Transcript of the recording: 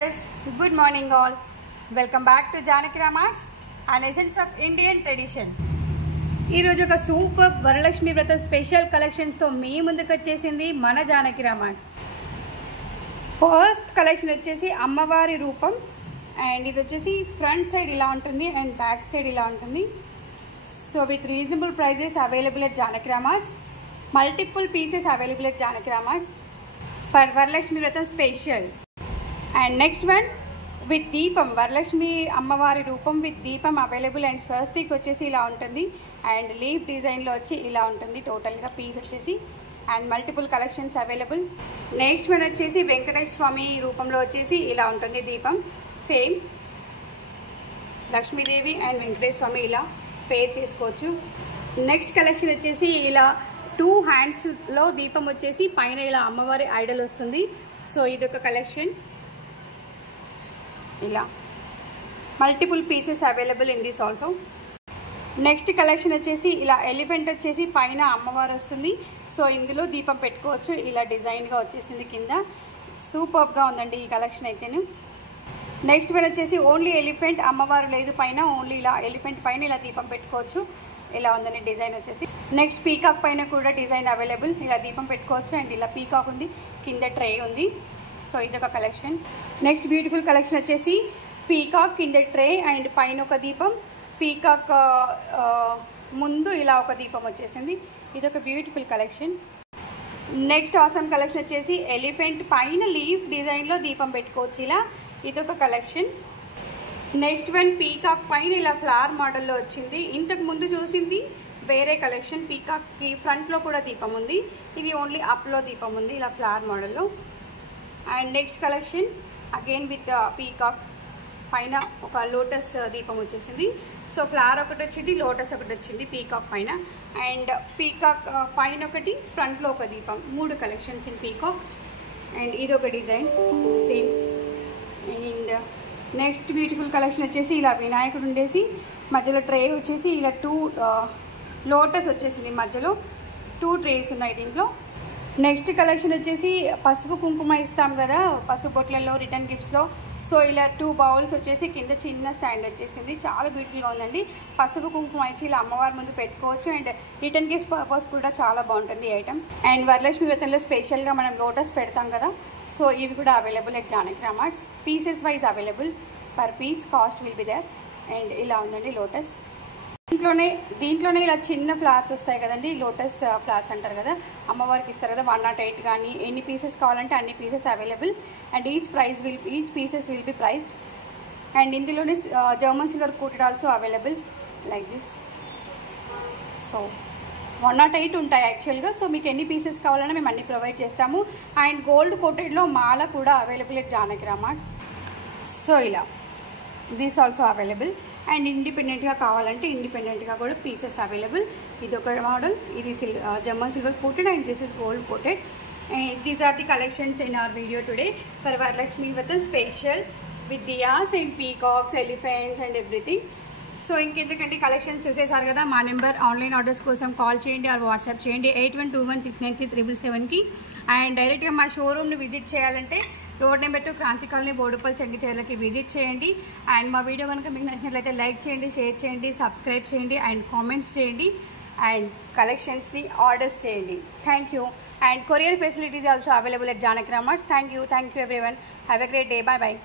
Yes, good morning all. Welcome back to Janaki Ramarts, an essence of Indian tradition. ఈ రోజు ఒక super Varalakshmi Vrata special collections తో మీ ముందుకు వచ్చేసింది మన జానకి రామార్ట్స్. ఫస్ట్ కలెక్షన్ వచ్చేసి అమ్మవారి రూపం అండ్ ఇది వచ్చేసి ఫ్రంట్ సైడ్ ఇలా ఉంటుంది అండ్ బ్యాక్ సైడ్ ఇలా ఉంటుంది. So with reasonable prices available at Janaki Ramarts. Multiple pieces available at Janaki Ramarts for Varalakshmi Vrata special. And next one with దీపం వరలక్ష్మి అమ్మవారి రూపం విత్ దీపం అవైలబుల్ అండ్ స్వస్తిక్ వచ్చేసి ఇలా ఉంటుంది అండ్ లీఫ్ డిజైన్లో వచ్చి ఇలా ఉంటుంది టోటల్గా పీస్ వచ్చేసి and multiple collections available. Next one వచ్చేసి వెంకటేశ్వర స్వామి రూపంలో వచ్చేసి ఇలా ఉంటుంది దీపం సేమ్ లక్ష్మీదేవి అండ్ వెంకటేశ్వర స్వామి ఇలా పేర్ చేసుకోవచ్చు. నెక్స్ట్ కలెక్షన్ వచ్చేసి ఇలా 2 హ్యాండ్స్లో దీపం వచ్చేసి పైన ఇలా అమ్మవారి ఐడల్ వస్తుంది. సో ఇదొక కలెక్షన్ ఇలా multiple pieces available in this also. Next collection వచ్చేసి ఇలా ఎలిఫెంట్ వచ్చేసి పైన అమ్మవారు వస్తుంది. సో ఇందులో దీపం పెట్టుకోవచ్చు ఇలా డిజైన్గా వచ్చేసింది కింద. సూపర్గా ఉందండి ఈ కలెక్షన్ అయితేను. నెక్స్ట్ వన్ వచ్చేసి ఓన్లీ ఎలిఫెంట్ అమ్మవారు లేదు పైన ఓన్లీ ఇలా ఎలిఫెంట్ పైన ఇలా దీపం పెట్టుకోవచ్చు ఇలా ఉందని డిజైన్ వచ్చేసి. నెక్స్ట్ పీకాక్ పైన కూడా డిజైన్ అవైలబుల్ ఇలా దీపం పెట్టుకోవచ్చు అండ్ ఇలా పీకాక్ ఉంది కింద ట్రే ఉంది. సో ఇదొక కలెక్షన్. నెక్స్ట్ బ్యూటిఫుల్ కలెక్షన్ వచ్చేసి పీకాక్ కింద ట్రే అండ్ పైన ఒక దీపం పీకాక్ ముందు ఇలా ఒక దీపం వచ్చేసింది. ఇదొక beautiful collection. Next awesome collection వచ్చేసి ఎలిఫెంట్ పైన లీఫ్ డిజైన్లో దీపం పెట్టుకోవచ్చు ఇలా ఇదొక కలెక్షన్. నెక్స్ట్ వన్ పీకాక్ పైన ఇలా ఫ్లవర్ మోడల్లో వచ్చింది. ఇంతకు ముందు చూసింది వేరే కలెక్షన్ పీకాక్కి ఫ్రంట్లో కూడా దీపం ఉంది ఇది ఓన్లీ అప్లో దీపం ఉంది ఇలా ఫ్లవర్ మోడల్లో. And next collection again with peacock పైన ఒక లోటస్ దీపం వచ్చేసింది. సో ఫ్లవర్ ఒకటి వచ్చింది లోటస్ ఒకటి వచ్చింది పీకాక్ పైన అండ్ పీకాక్ పైన ఒకటి ఫ్రంట్లో ఒక దీపం 3 కలెక్షన్స్ ఇన్ పీకాక్ అండ్ ఇది ఒక design same. And next beautiful collection వచ్చేసి ఇలా వినాయకుడు ఉండేసి మధ్యలో ట్రే వచ్చేసి ఇలా 2 లోటస్ వచ్చేసింది మధ్యలో 2 ట్రేస్ ఉన్నాయి దీంట్లో. నెక్స్ట్ కలెక్షన్ వచ్చేసి పసుపు కుంకుమ ఇస్తాం కదా పసుపు బొట్లలో రిటర్న్ గిఫ్ట్స్లో. సో ఇలా 2 బౌల్స్ వచ్చేసి కింద చిన్న స్టాండ్ వచ్చేసింది చాలా బ్యూటిఫుల్గా ఉందండి. పసుపు కుంకుమ ఇచ్చి ఇలా అమ్మవారి ముందు పెట్టుకోవచ్చు అండ్ రిటర్న్ గిఫ్ట్స్ పర్పస్ కూడా చాలా బాగుంటుంది ఈ ఐటమ్. అండ్ వరలక్ష్మి వ్రతంలో స్పెషల్గా మనం లోటస్ పెడతాం కదా సో ఇవి కూడా available at Janaki Ramarts. Pieces wise available per piece cost will be there. And ఇలా ఉందండి లోటస్. దీంట్లోనే ఇలా చిన్న ఫ్లవర్స్ వస్తాయి కదండి లోటస్ ఫ్లవర్స్ అంటారు కదా అమ్మవారికి ఇస్తారు కదా 108 కానీ ఎన్ని పీసెస్ కావాలంటే అన్ని pieces available and each pieces will be priced. And ఇందులోనే German silver coated also available like this. So 108 ఉంటాయి యాక్చువల్గా. సో మీకు ఎన్ని పీసెస్ కావాలన్నా మేము అన్ని ప్రొవైడ్ చేస్తాము. అండ్ గోల్డ్ కోటెడ్లో మాల కూడా అవైలబుల్ అట్ జానకి రామార్ట్స్. సో ఇలా దిస్ ఆల్సో అవైలబుల్ అండ్ ఇండిపెండెంట్గా కావాలంటే ఇండిపెండెంట్గా కూడా పీసెస్ అవైలబుల్. ఇది ఒక మోడల్ ఇది German silver coated and this is gold coated. And these are the collections in our video today for Varalakshmi Vratam special with diyas and peacocks elephants and everything. So ఇంకెందుకంటే collections చూసేసారు కదా మా నెంబర్ ఆన్లైన్ ఆర్డర్స్ కోసం call చేయండి or WhatsApp చేయండి 8121693777కి. అండ్ డైరెక్ట్గా మా షోరూమ్ని విజిట్ చేయాలంటే road number 2 Kranti colony Boduppal చెంగిచేర్లకి విజిట్ చేయండి. అండ్ మా వీడియో కనుక మీకు నచ్చినట్లయితే లైక్ చేయండి షేర్ చేయండి సబ్స్క్రైబ్ చేయండి అండ్ కామెంట్స్ చేయండి అండ్ కలెక్షన్స్ని ఆర్డర్స్ చేయండి. Thank you. And courier facilities also available at Janaki Ramarts. Thank you everyone. Have a great day. Bye.